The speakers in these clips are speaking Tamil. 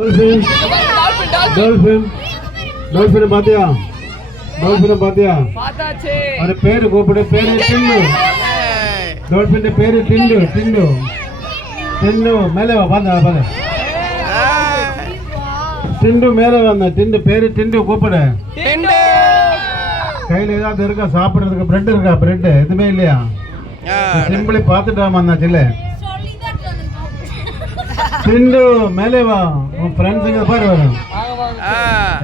டால்பின் டால்பின் பாத்தியா? டால்பின் பாத்தியா? அது பேரு கூப்பிடு. பேரு டின்னு. டால்பின் பேரு டின்னு. டின்னு டின்னு மேலே வா. பாந்தா பாந்தா டிண்டு மேலே வந்த. டிண்டு பேரு டிண்டு கூப்பிடு. கையில் ஏதாவது இருக்கா சாப்பிட்றதுக்கு? பிரெட் இருக்கா? பிரெட் எதுவுமே இல்லையா? சிம்பிளி பார்த்துட்டாமா அண்ணாச்சில்ல. டிண்டு மேலே வா. உன் ஃப்ரெண்ட்ஸுங்க பாரு வரும்.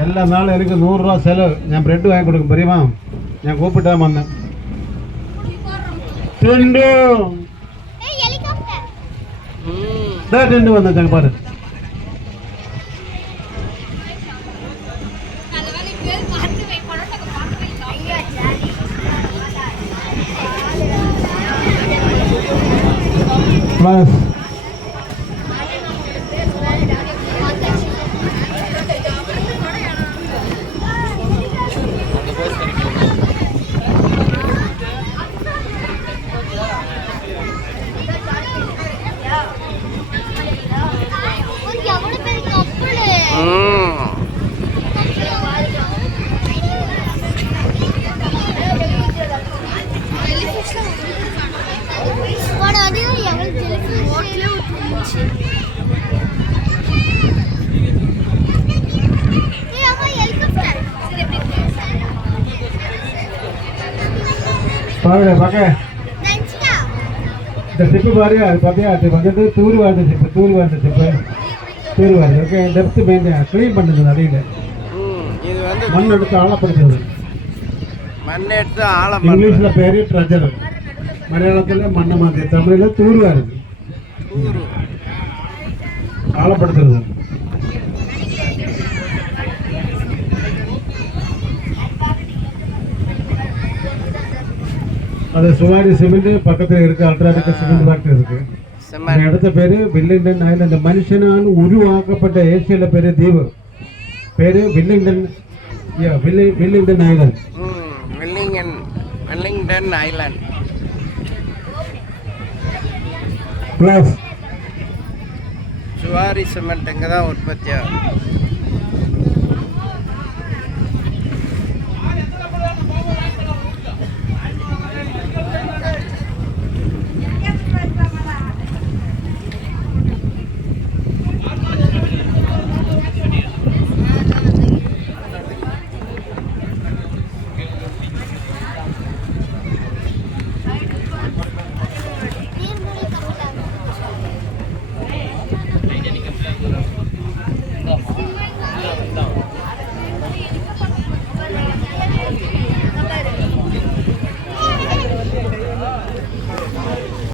எல்லா நாளும் எனக்கு 100 ரூபா செலவு. ഞാൻ ബ്രെഡ് വാങ്ങി കൊടുക്കും പറയുமா? ഞാൻ കൂപ്പിട്ടാ വന്ന. டிண்டு டிண்டு വന്ന பாரு. Plus பாருங்க பாக்க இந்த சிப்பு பாரு. அது பார்த்தியா? அது வந்து தூர் வாழ்ந்த சிப்பு. தூர் வாழ்ந்த சிப்பு. தூர் வாழ்ந்து ஓகே. டெப்த் மெயின் க்ளீன் பண்ணுறது அடியில். இது வந்து மண் எடுத்து ஆழப்படுத்துறது. மண் எடுத்து ஆழம். இங்கிலீஷில் பேர் ட்ரெஜர், மலையாளத்தில் மண்ணை மாற்றி, தமிழில் தூர்வாரு. ஆழப்படுத்துறது. அது சுவாரி சிமெண்ட் பக்கத்தில் இருக்கு. அல்ட்ராடெக் சிமெண்ட் ஃபேக்டரி இருக்கு. இந்த இடத்த பேரு வில்லிங்டன் ஐலண்ட். மனுஷனால் உருவாக்கப்பட்ட ஏசியால பெரிய தீவு பேரு Willingdon. Willingdon island. Willingdon island plus Zuari cement இங்கே தான் உற்பத்தி ஆகும்.